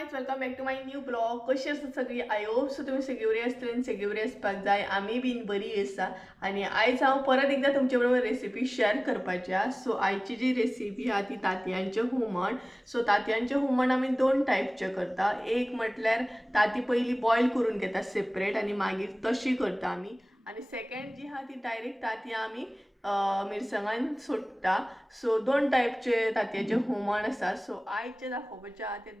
Guys welcome back to my new blog. कशी आसता सगळी? आय होप सो तुम्ही सगळी बरी आसतली आनी सगळी बरी आसपाक जाय. आमी बीन बरी आसा आनी आयज हांव परत एकदा तुमचे बरोबर रेसिपी शेअर करपाची आसा. सो आयची जी रेसिपी आहा ती तांतयांचें हुमण. सो तांतयांचें हुमण आमी दोन टायपचें करता. एक म्हटल्यार तांती पयली बॉयल करून घेता सेपरेट आनी मागीर तशी करता आमी. आनी सेकंड जी आहा ती डायरेक्ट तांतयां आमी मिरसांगान सोडटा. सो दोन टायपचे तांतयांचें हुमण आसा. सो आयज जें दाखोवपाचें आहा तें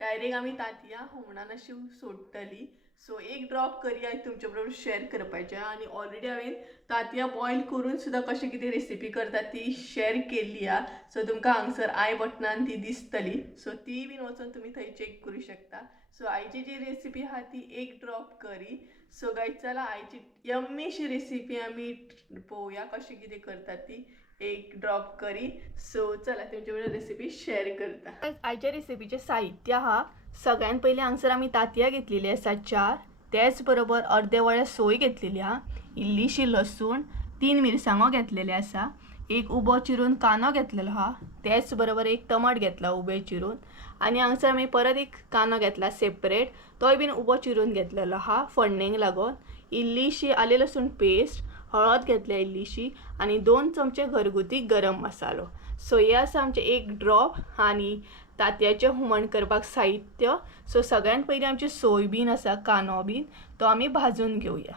डायरेक्ट आमी तांतयां हुमणान अशी सोडटली. सो एक ड्रॉप करी आयज तुमचे बरोबर शेअर करपाचें आनी ऑलरेडी हांवें तांतयां बॉयल करून सुद्दां कशी कितें रेसिपी करता ती शेअर केल्ली आहा. सो तुमकां हांगसर आय बटनान ती दिसतली. सो ती बीन वचून तुमी थंय चेक करूं शकता. सो आयची जी रेसिपी आहा ती एक ड्रॉप करी. सो गायज चला आयची यम्मीशी रेसिपी आमी पळोवया कशी कितें करता ती. एक ड्रॉप करी. सो चला तुमचे बरोबर रेसिपी शेअर करता. आयच्या रेसिपीचें साहित्य आहा. सगळ्यात पयलीं हांगसर आमी तांतयां घेतलेली आसा 4. त्याच बरोबर अर्दे वळे सोय घेतलेली आहा. इल्लीशी लसूण, 3 मिरसांगो घेतलेले आसा. एक उबो चिरून कांदो घेतलेलो आहा. त्याच बरोबर एक टमाट घेतला उबे चिरून. आनी हांगसर आमी परत एक कांदो घेतला सेपरेट. तोय बीन उबो चिरून घेतलेलो आहा फोडणेक लागून. इल्लीशी आले लसूण पेस्ट, हळद घेतल्या इल्लीशी आनी 2 चमचे घरगुती गरम मसालो. सो हे आसा आमचे एक ड्रॉप आनी तांतयांचें हुमण करपाक साहित्य. सो सगळ्यात पयलीं आमची सोय बीन आसा कांदो बीन तो आमी भाजून घेवया.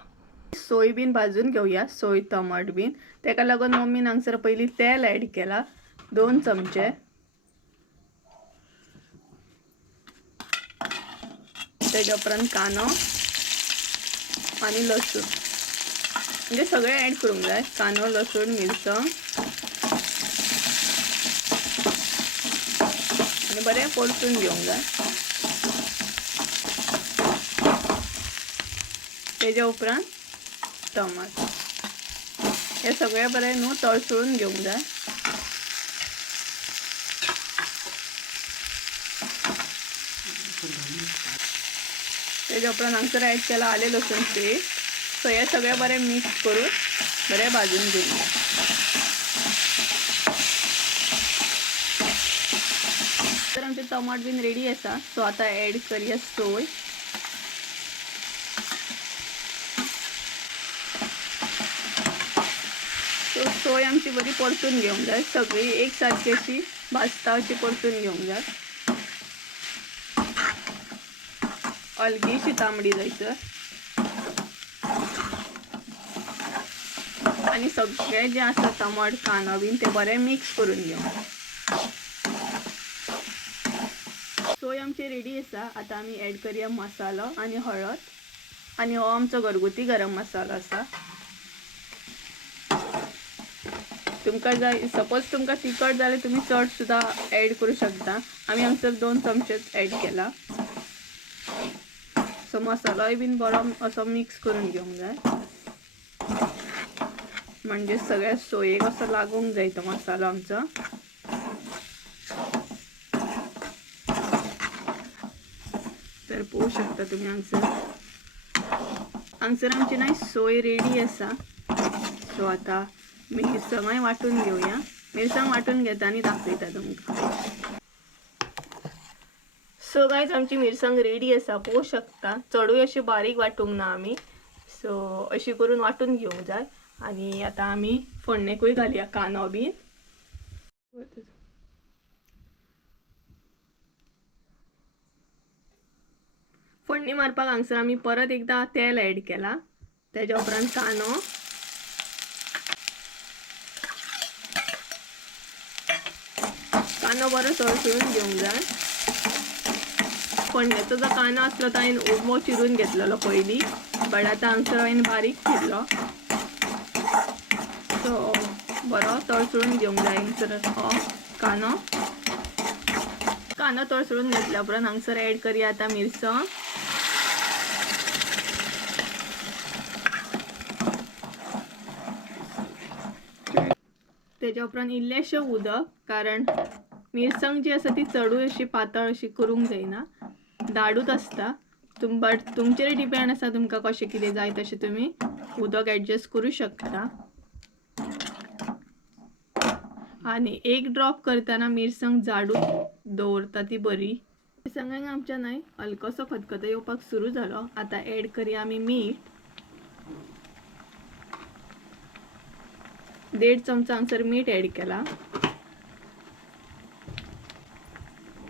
सोय बीन भाजून घेवया. सोय टमाट बीन तेका लागून मम्मीन हांगसर पयलीं तेल ऍड केला 2 चमचे. तेच्या उपरांत कांदो आनी लसूण म्हणजे सगळें ऍड करूंक जाय. कांदो, लसूण, मिरसांग आनी बरें परतून घेवंक जाय. तेच्या उपरांत टमाट हे सगळें बरें न्हू तळसळून घेवंक जाय. तेच्या उपरांत हांगसर ऍड केला आले लसूण पेस्ट. सो हे सगळें बरें मिक्स करून बरें भाजून घेवया. तर आमचे टमाट बीन रेडी आसा. सो आतां ऍड करया सोय. सो सोय आमची बरी परतून घेवंक जाय. सगळी एक सारकी अशी भाजता अशी परतून घेवंक जाय. हलकीशी तांबडी जायसर आनी सगळें जें आसा टमाट कांदो बीन ते बरें मिक्स करून घेवंक. सोय आमची रेडी आसा. आतां आमी ऍड करया मसालो आनी हळद आनी हो आमचो घरगुती गरम मसालो आसा. तुमकां जाय सपोज तुमकां तिखट जाल्यार तुमी चड सुद्दां ऍड करूं शकता. आमी हांगसर 2 चमचेच ऍड केला. सो मसालोय बीन बरो असो मिक्स करून घेवंक जाय. म्हणजे सगळ्या सोयेक असो लागूंक जाय तो मसालो आमचो. तर पळोवंक शकता तुमी हांगसर आमची नाही सोय रेडी आसा. सो आतां मिरसांगय वांटून घेवया. मिरसांग वांटून घेता आनी दाखयता तुमकां. सो गायज आमची मिरसांग रेडी आसा. पळोवंक शकता चडूय अशी बारीक वांटूंक ना आमी. सो अशी करून वांटून घेवंक जाय. आनी आतां आमी फोडणेकूय घालया कांदो बीन. फोडणी मारपाक हांगसर आमी परत एकदा तेल ऍड केला. तेच्या उपरांत कांदो बरो तळसळून घेवंक जाय. फोडण्याचो जो कांदो आसलो तो हांवें उबो चिरून घेतलेलो पयलीं. बट आतां हांगसर हांवें बारीक चिरलो. सो बरो तळसळून घेवंक जाय. हांगसर हो कांदो तळसळून घेतल्या उपरांत हांगसर ऍड करया आतां मिरसांग. तेच्या उपरांत इल्लेशें उदक, कारण मिरसांग जी आसा ती चडूय अशी पातळ अशी करूंक जायना, दाडूच आसता. बट तुमचेर डिपेंड आसा तुमकां कशें कितें जाय तशें तुमी उदक एडजस्ट करूं शकता. आनी एक ड्रॉप करतना मिरसांग जाडूच दवरता ती बरी. मिरसांगांक आमच्या नाही हलकोसो खतखतो येवपाक सुरू झालो. आता ऍड करूया आम्ही मीठ. 1.5 चमचा हांगसर मीठ ऍड केला.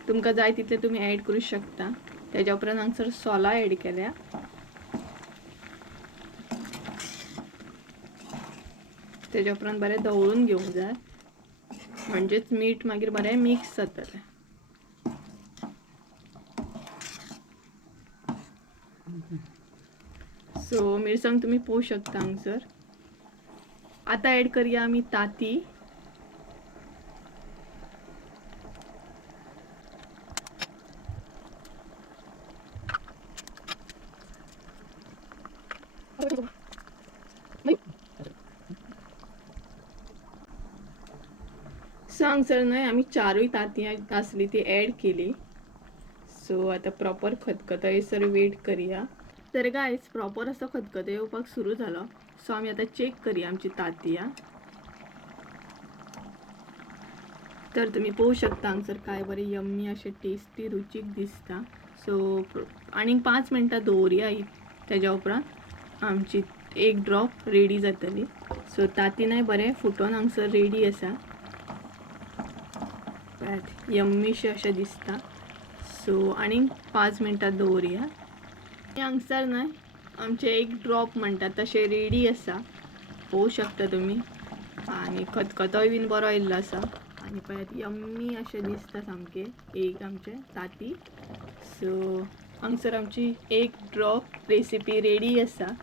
तुमकां जाय तितले तुम्ही ऍड करू शकता. त्याच्या उपरांत हांगसर सोला ऍड केल्या. त्याच्या उपरांत बरें ढवळून घेवंक जाय, म्हणजेच मीठ मागीर बरें मिक्स जातलें. सो मिरसांग तुम्ही पळोवंक शकता हांगसर. आता ऍड करूया आमी ताती. सो हांगसर न्हय आमी 4 तांती आसली ती ऍड केली. सो आता प्रॉपर खतखतो येसर वेट करूया. तर गायज प्रॉपर असो खतखतो येवपाक सुरू झालो. सो आमी आता चेक करूया आमची तांतयां. तर तुम्ही पळोवंक शकता हांगसर काय बरें यम्मी अशें टेस्टी रुचीक दिसता. सो आनीक 5 मिनटां दवरया. त्याच्या उपरांत आमची 1 ड्रॉप रेडी जातली. सो तांतीनाय बरें फुटोन हांगसर रेडी आसा. यम्मीशें अशें दिसता. सो आनीक 5 मिनटां दवरया. हांगसर न्हय आमचे 1 ड्रॉप म्हणटा तशें रेडी आसा. पळोवंक शकता तुम्ही. आनी खतखतोय बीन बरो आयिल्लो आसा. आनी पळयात यम्मी अशें दिसता सामकें एक आमचे तांती. सो हांगसर आमची 1 ड्रॉप रेसिपी रेडी आसा.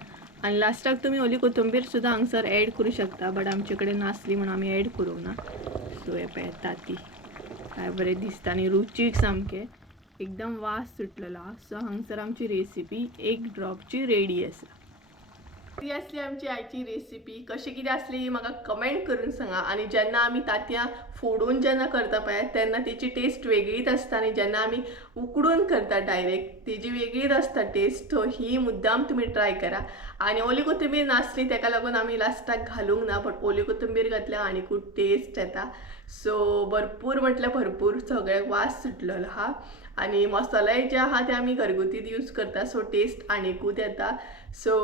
आनी लास्टाक तुम्ही ओली कोथंबीर सुद्दां हांगसर ऍड करूं शकता. बट आमचे कडेन नासली म्हणून आमी ऍड करूंक ना. सो हे पळयात तांती काय बरें दिसता आनी रुचीक सामकें एकदम वास सुटलेलो. सो हांगसर आमची रेसिपी 1 ड्रॉपची रेडी आसा. ती आसली आमची आयची रेसिपी. कशी कितें आसली म्हाका कमेंट करून सांगा. आनी जेन्ना आमी तांतयां फोडून जेन्ना करता पळय तेन्ना तेची टेस्ट वेगळीच आसता. आनी जेन्ना आमी उकडून करता डायरेक्ट तेजी वेगळीच आसता टेस्ट. सो ही मुद्दाम तुमी ट्राय करा. आनी ओली कोथंबीर नासली तेका लागून आमी लास्टाक घालूंक ना. बट ओली कोथंबीर घातल्यार आनीकूच टेस्ट येता. सो भरपूर म्हटल्यार भरपूर सगळ्याक वास सुटलेलो आहा. आनी मसाले जे आहा ते आमी घरगुतीच यूज करता. सो टेस्ट आनीकूच येता. सो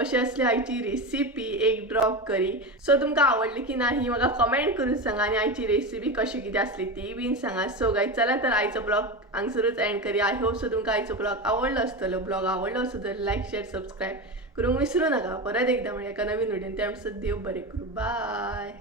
अशी असली आयची रेसिपी 1 ड्रॉप करी. सो तुमकां आवडली की नाही म्हाका कमेंट करून सांगा. आनी आयची रेसिपी कशी कितें आसली ती बीन सांगा. सो गायज चला तर आयचो ब्लॉग हांगसरूच एंड करी. आय होप सो तुमकां आयचो ब्लॉग आवडलो आसतलो. ब्लॉग आवडलो आसत तर लायक शेअर सबस्क्राईब करूंक विसरू नका. परत एकदा म्हणजे एका नवीन व्हिडिओन. त्या देव बरें करूं. बाय.